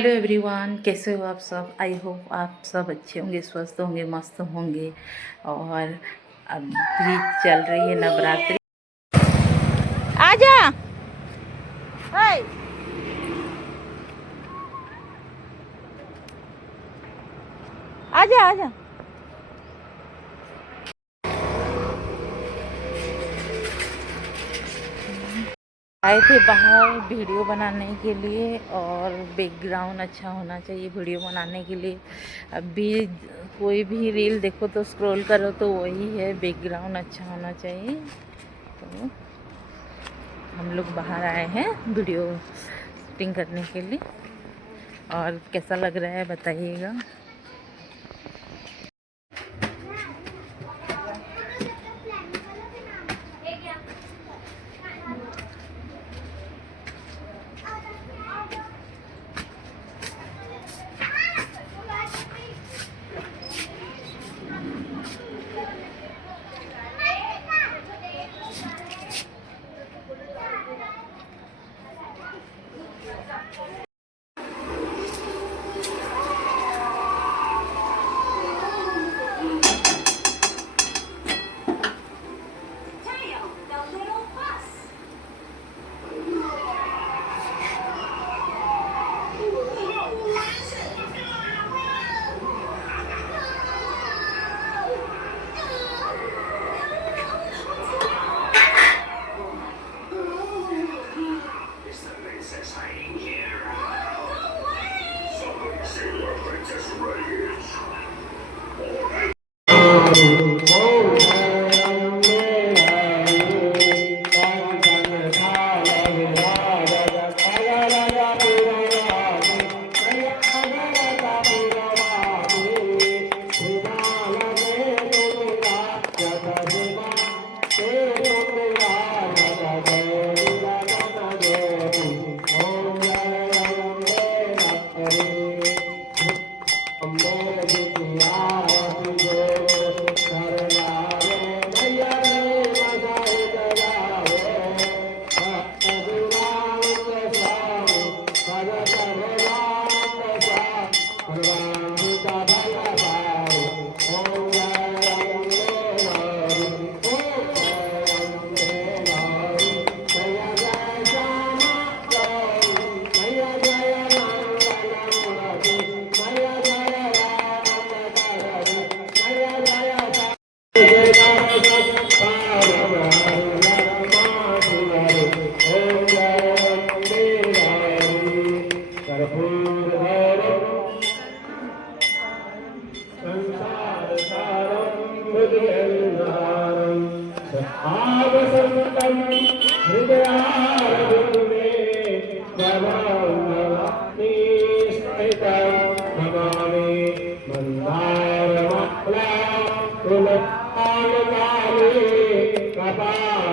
Hello everyone, कैसे हो आप सब। आई होप आप सब अच्छे होंगे, स्वस्थ होंगे, मस्त होंगे। और अभी चल रही है नवरात्रि। आजा आजा आजा। आए थे बाहर वीडियो बनाने के लिए और बैकग्राउंड अच्छा होना चाहिए वीडियो बनाने के लिए। अभी कोई भी रील देखो तो स्क्रॉल करो तो वही है, बैकग्राउंड अच्छा होना चाहिए। तो हम लोग बाहर आए हैं वीडियो शूटिंग करने के लिए। और कैसा लग रहा है बताइएगा। Bye.